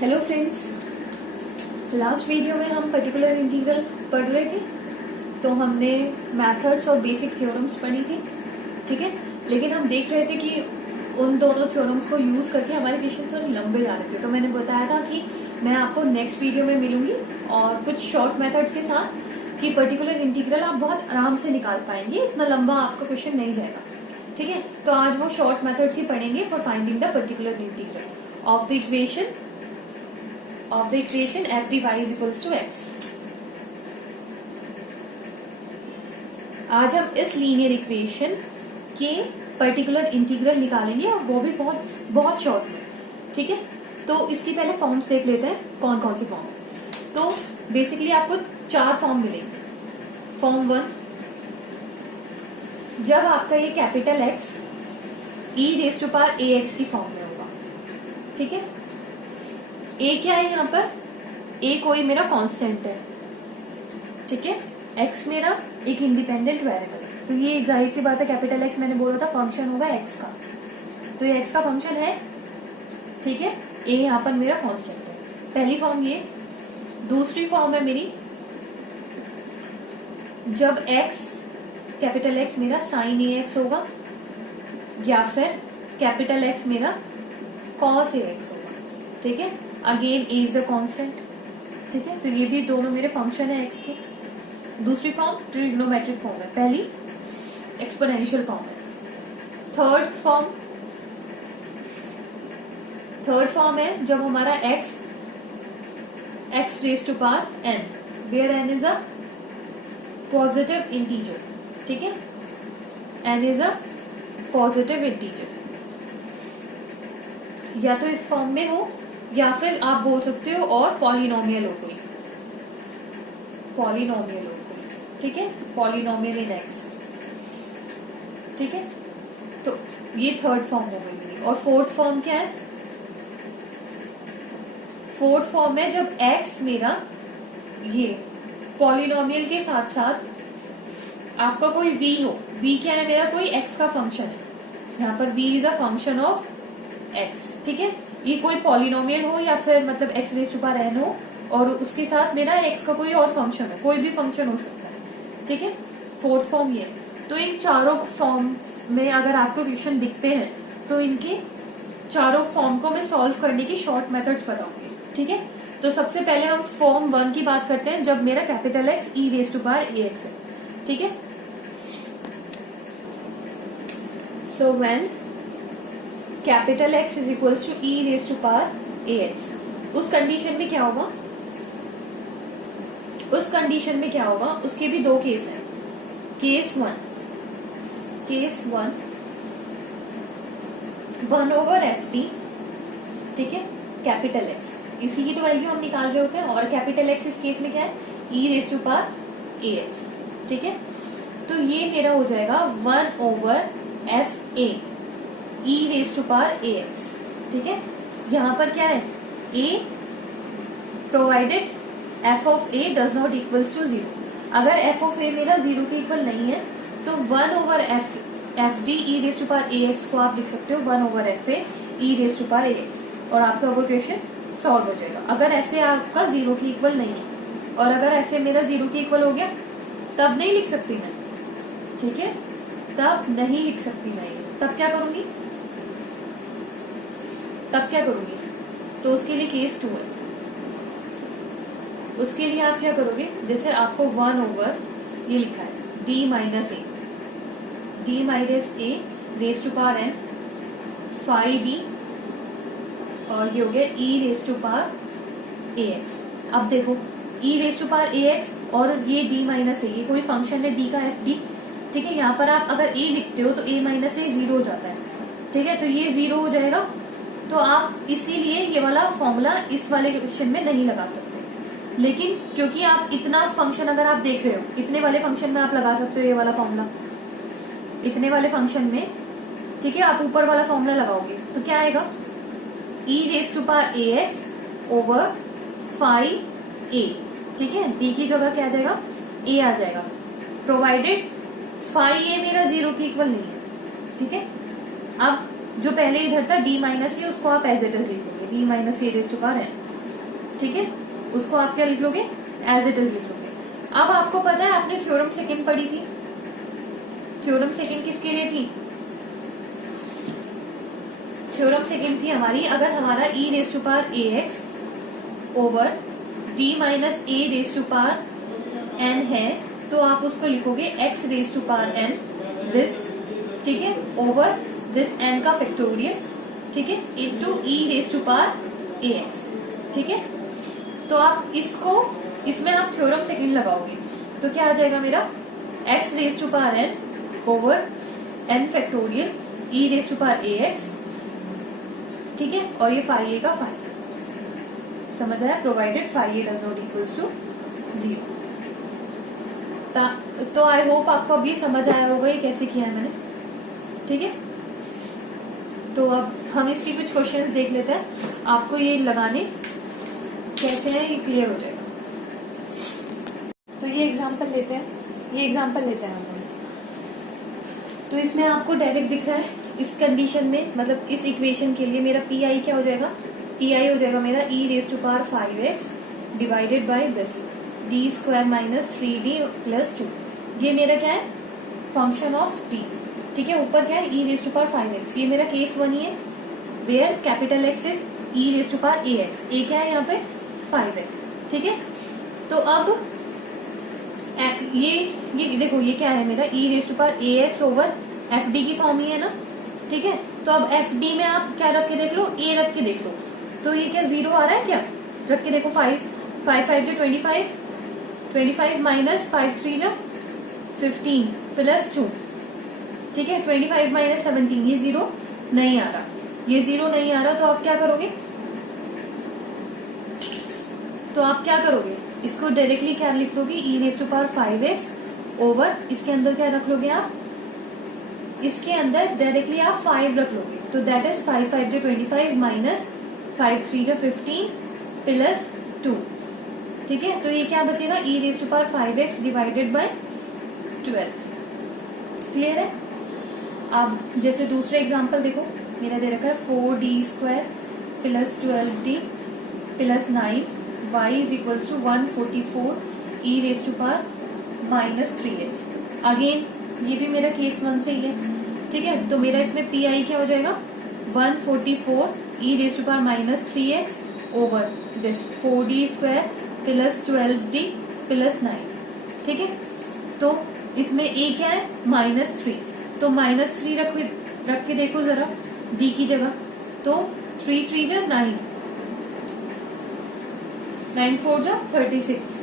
Hello friends, last video में हम particular integral पढ़ रहे थे। तो हमने मेथड्स और बेसिक थ्योरम्स पढ़ी थी, ठीक है। लेकिन हम देख रहे थे कि उन दोनों थ्योरम्स को यूज करके हमारे क्वेश्चन थोड़े लंबे जा रहे थे। तो मैंने बताया था कि मैं आपको नेक्स्ट वीडियो में मिलूंगी और कुछ शॉर्ट मेथड्स के साथ कि पर्टिकुलर इंटीग्रल आप बहुत आराम से निकाल पाएंगे, इतना लंबा आपका क्वेश्चन नहीं जाएगा, ठीक है। तो आज वो शॉर्ट मेथड्स ही पढ़ेंगे for finding the particular integral of the equation f dy is equals to x। आज हम इस लीनियर इक्वेशन के पर्टिकुलर इंटीग्रल निकालेंगे और वो भी बहुत बहुत शॉर्ट में, ठीक है। तो इसकी पहले फॉर्म्स देख लेते हैं कौन कौन सी फॉर्म। तो बेसिकली आपको 4 फॉर्म मिलेंगे। फॉर्म 1, जब आपका ये कैपिटल X e⁴ax की फॉर्म में होगा, ठीक है। a क्या है यहाँ पर? a कोई मेरा कांस्टेंट है, ठीक है। x मेरा एक इंडिपेंडेंट वेरिएबल है। तो ये जाहिर सी बात है, कैपिटल X मैंने बोला था फंक्शन होगा x का, तो ये x का फंक्शन है, ठीक है। a यहाँ पर मेरा कांस्टेंट है, पहली फॉर्म ये। दूसरी फॉर्म है मेरी, जब x कैपिटल X मेरा sin ax होगा या फिर कैपिटल X मेरा cos ax होगा, ठीक है। Again a is a constant, ठीक है। तो ये भी दोनों मेरे फंक्शन है x के। दूसरी फॉर्म ट्रिग्नोमेट्रिक फॉर्म है, पहली एक्सपोनेंशियल फॉर्म है। थर्ड फॉर्म है जब हमारा x raised to power n, where n is a positive integer, ठीक है। n is a positive integer, या तो इस फॉर्म में हो या फिर आप बोल सकते हो और पॉलिनोमियल हो कोई, ठीक है। पॉलिनोमियल इन x, ठीक है। तो ये थर्ड फॉर्म हो गई मेरी। और फोर्थ फॉर्म क्या है? फोर्थ फॉर्म है जब x मेरा ये पॉलिनोमियल के साथ साथ आपका कोई v हो। v क्या है? मेरा कोई x का फंक्शन है, यहाँ पर v is a function of x, ठीक है। ये कोई पॉलिनोमियल हो या फिर मतलब x raise to power n हो और उसके साथ मेरा x का कोई और फंक्शन है, कोई भी फंक्शन हो सकता है, ठीक है। फोर्थ फॉर्म ये है। तो इन चारों फॉर्म्स में अगर आपको क्वेश्चन दिखते हैं तो इनके चारों फॉर्म को मैं सॉल्व करने की शॉर्ट मेथड्स बताऊंगी, ठीक है। तो सबसे पहले हम फॉर्म 1 की बात करते हैं, जब मेरा कैपिटल X e⁴ax है, ठीक है। So when capital X is equals to e⁴ax, उस कंडीशन में क्या होगा? उसके भी 2 केस हैं। केस 1 1/ft, ठीक है, कैपिटल X, इसी की तो वैल्यू हम निकाल रहे होते हैं। और कैपिटल X इस केस में क्या है? e⁴ax, ठीक है। तो ये मेरा हो जाएगा 1/fa e⁴ax, ठीक है। यहाँ पर क्या है? a provided f of a does not equals to 0। अगर f of a मेरा 0 के इक्वल नहीं है तो 1/fd e⁴ax को आप लिख सकते हो 1/fa e⁴ax, और आपका वो क्वेश्चन सॉल्व हो जाएगा। अगर fa आपका 0 के इक्वल नहीं है, और अगर fa मेरा 0 के इक्वल हो गया तब नहीं लिख सकती मैं, ठीक है, तब नहीं लिख सकती मैं। तब क्या करूंगी? तो उसके लिए केस 2 है। उसके लिए आप क्या करोगे? जैसे आपको 1 ये लिखा है d minus a raise to power n phi d, और ये हो गया e⁴ax। अब देखो e⁴ax और ये d माइनस a, ये कोई फंक्शन है d का fd, ठीक है। यहाँ पर आप अगर a लिखते हो तो a माइनस a 0 हो जाता है, ठीक है। तो ये 0 हो जाएगा, तो आप इसीलिए ये वाला फॉर्मूला इस वाले क्वेश्चन में नहीं लगा सकते। लेकिन क्योंकि आप इतना फंक्शन अगर आप देख रहे हो, इतने वाले फंक्शन में आप लगा सकते हो ये वाला फॉर्मूला, इतने वाले फंक्शन में, ठीक है। आप ऊपर वाला फॉर्मूला लगाओगे तो क्या आएगा? e⁴ax ओवर phi a, ठीक है। d की जगह क्या आ जाएगा? a आ जाएगा, प्रोवाइडेड phi a मेरा 0 के इक्वल नहीं है, ठीक है। अब जो पहले इधर था d माइनस ए, उसको आप एज इट इज लिख देंगे, d minus A raise to power n, ठीक है, उसको आप क्या लिख लोगे, एज इट इज लिख लोगे। अब आपको पता है आपने थ्योरम सेकंड पढ़ी थी, थ्योरम सेकंड किसके लिए थी, थ्योरम सेकंड थी हमारी, अगर हमारा e raise to power ax over d minus a raise to power n है, तो आप उसको लिखोगे x raise to power n this, ठीक है, ओवर दिस n का फैक्टोरियल, ठीक है, into e raise to power ax, ठीक है। तो आप इसको, इसमें आप थ्योरम सेकंड लगाओगे तो क्या आ जाएगा मेरा, x raise to power n over n factorial e raise to power ax, ठीक है, और ये फाई ए का फाई, समझ आया, provided phi A does not equals to 0। तो आई होप आपको अब ये समझ आया होगा ये कैसे किया है मैंने, ठीक है। तो अब हम इसके कुछ क्वेश्चंस देख लेते हैं, आपको ये लगाने कैसे हैं ये क्लियर हो जाएगा। तो ये एग्जांपल लेते हैं, हम। तो इसमें आपको डायरेक्ट दिख रहा है, इस कंडीशन में, मतलब इस इक्वेशन के लिए मेरा पी आई क्या हो जाएगा, पी आई हो जाएगा मेरा e raise to power 5x divided by this D square minus 3d plus 2। ये मेरा क्या है, फंक्शन ऑफ t, ठीक है, ऊपर क्या है e raise to power 5x, ये मेरा केस 1 ही है, where capital x is e raise to power ax, a क्या है यहाँ पे 5 है, ठीक है। तो अब ये देखो ये क्या है मेरा e raise to power ax over F D की फॉर्म ही है ना, ठीक है। तो अब एफ डी में आप क्या रख के देख लो, ए रख के देख लो, तो ये क्या 0 आ रहा है क्या, रख के देखो, 5 5 जो 25 माइनस 5 3 जो 15 प्लस 2, ठीक है, 25 माइनस 17, ये 0 नहीं आ रहा, ये 0 नहीं आ रहा, तो आप क्या करोगे, इसको डायरेक्टली क्या लिख लोगे, e raise to power 5x over, इसके अंदर क्या रख लोगे आप, इसके अंदर डायरेक्टली आप 5 रख लोगे, तो दैट इज 5 5 जो 25 माइनस 5 3 जो 15 प्लस 2, ठीक है। तो ये क्या बचेगा, e raise to power 5x divided by 12, clear है। अब जैसे दूसरे एग्जांपल देखो, मेरा दे रखा है 4d square plus 12d plus 9 y is equals to 144 e raise to power minus 3x। Again ये भी मेरा केस 1 से ही है, ठीक है। तो मेरा इसमें पी आई क्या हो जाएगा, 144 e raise to power minus 3x over this 4d square plus 12d plus 9, ठीक है। तो इसमें a क्या है, -3, तो -3 रख के देखो जरा d की जगह, तो 3 3 जो 9 9 4 जो 36,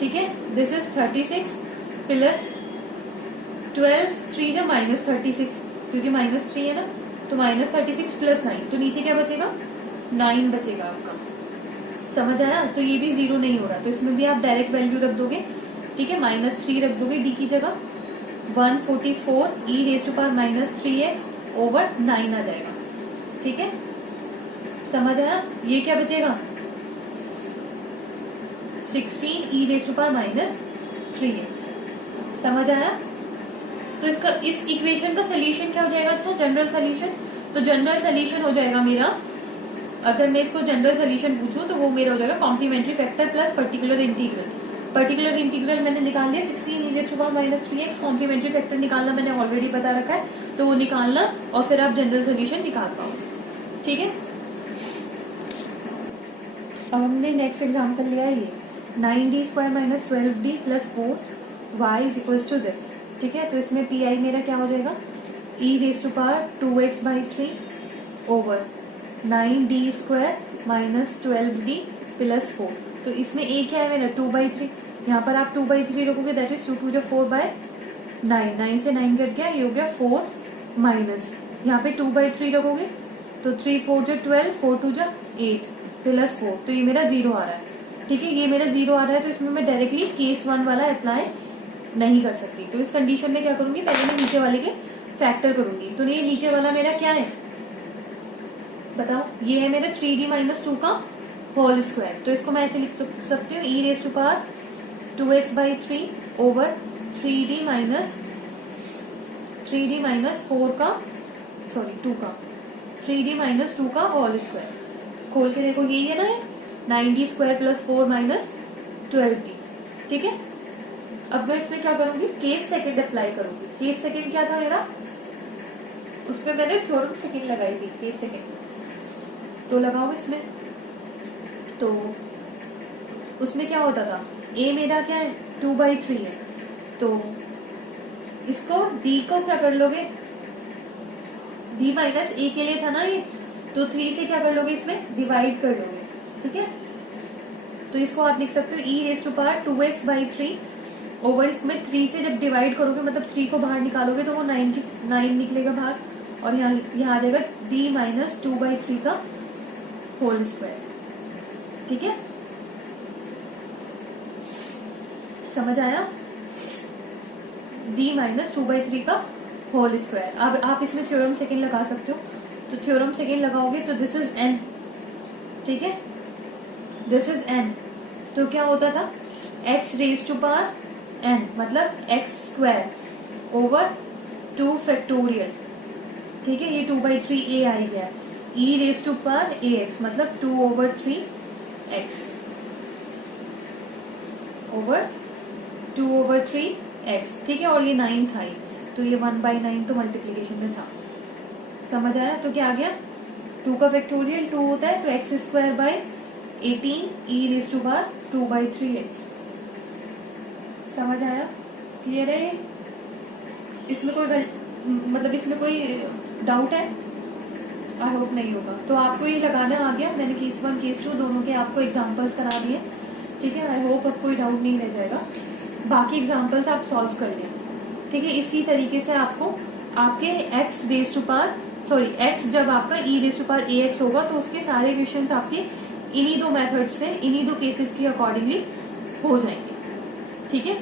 ठीक है, दिस इज 36 प्लस 12 3 जो -36, क्योंकि -3 है ना, तो -36 प्लस 9, तो नीचे क्या बचेगा, 9 बचेगा आपका, समझ आया। तो ये भी 0 नहीं हो रहा, तो इसमें भी आप डायरेक्ट वैल्यू रख दोगे, ठीक है, -3 रख दोगे d की जगह, 144 e raise to power minus 3x over 9 आ जाएगा, ठीक है, समझ आया। ये क्या बचेगा, 16 e raise to power minus 3x, समझ आया। तो इसका, इस इक्वेशन का सोल्यूशन क्या हो जाएगा, अच्छा जनरल सोल्यूशन, तो जनरल सोल्यूशन हो जाएगा मेरा, अगर मैं इसको जनरल सोल्यूशन पूछूं तो वो मेरा हो जाएगा complementary factor plus particular integral. Particular integral मैंने निकाल लिया 16 e raise to power minus 3x, complementary factor निकालना मैंने ऑलरेडी बता रखा है, तो वो निकालना और फिर आप जनरल सोल्यूशन निकाल पाओगे, ठीक है। अब हमने नेक्स्ट एग्जाम्पल लिया ये 9d square minus 12d plus 4 y is equals to this, ठीक है। तो इसमें पी आई मेरा क्या हो जाएगा, e raise to power 2x/3 over 9d square minus 12d plus 4। तो इसमें a क्या है मेरा 2/3, यहाँ पर आप 2/3 रखोगे, दैट इज 2 2 जो 4/9, 9 से 9 कट गया, ये हो गया 4 माइनस, यहाँ पे 2/3 रखोगे तो 3 4 जो 12, 4 2 जो 8 प्लस 4, तो ये मेरा 0 आ रहा है, ठीक है, ये मेरा 0 आ रहा है। तो इसमें मैं डायरेक्टली केस 1 वाला अप्लाई नहीं कर सकती, तो इस कंडीशन में क्या करूंगी, पहले मैं नीचे वाले के फैक्टर करूंगी। तो ये नीचे वाला मेरा क्या है बताओ, ये है मेरा 3d माइनस 2 का होल स्क्वायर, तो इसको मैं ऐसे लिख सकती हूँ e raise to power 2x/3 over 3d minus 4 का, सॉरी 2 का, 3d माइनस 2 का होल स्क्वायर। खोल के देखो यही है ना, 9d square plus 4 minus 12d। ठीक है, अब मैं इसमें क्या करूंगी, केस सेकंड अप्लाई करूंगी। केस सेकंड क्या था मेरा, उसमें मैंने थ्योरम सेकंड लगाई थी, केस सेकंड तो लगाओ इसमें। तो उसमें क्या होता था, a मेरा क्या है 2/3 है, तो इसको d को क्या कर लोगे, d माइनस a के लिए था ना ये, तो 3 से क्या कर लोगे, इसमें डिवाइड कर लोगे। ठीक है, तो इसको आप लिख सकते हो e⁻2x/3 ओवर, इसमें 3 से जब डिवाइड करोगे मतलब 3 को बाहर निकालोगे तो वो 9 निकलेगा बाहर, और यहाँ आ जाएगा d माइनस 2/3 का होल स्क्वायर। ठीक है, समझ आया, d माइनस 2/3 का होल स्क्वायर। अब आप इसमें थ्योरम सेकंड लगा सकते हो, तो थ्योरम सेकंड लगाओगे तो दिस इज n। ठीक है, दिस इज n, तो क्या होता था x raise to power n मतलब x स्क्वायर ओवर 2 फैक्टोरियल। ठीक है, ये 2/3a आ गया, e raise to power ax मतलब 2/3x ओवर 2/3x। ठीक है, और ये 9 था, तो ये 1/9 तो मल्टीप्लीकेशन में था। समझ आया, तो क्या आ गया, 2 का फैक्टोरियल 2 होता है, तो x square by 18 e raise to power 2/3x। समझ आया, क्लियर है, इसमें कोई मतलब इसमें कोई डाउट है, आई होप नहीं होगा। तो आपको ये लगाना आ गया, मैंने केस 1 केस 2 दोनों के आपको एग्जांपल्स करा दिए। ठीक है, आई होप अब कोई डाउट नहीं रह जाएगा, बाकी एग्जांपल्स आप सॉल्व कर लें। ठीक है, इसी तरीके से आपको आपके x raise to power x जब आपका e raise to power ax होगा तो उसके सारे क्वेश्चंस आपके इन्हीं दो मेथड से, इन्हीं दो केसेस के अकॉर्डिंगली हो जाएंगे। ठीक है,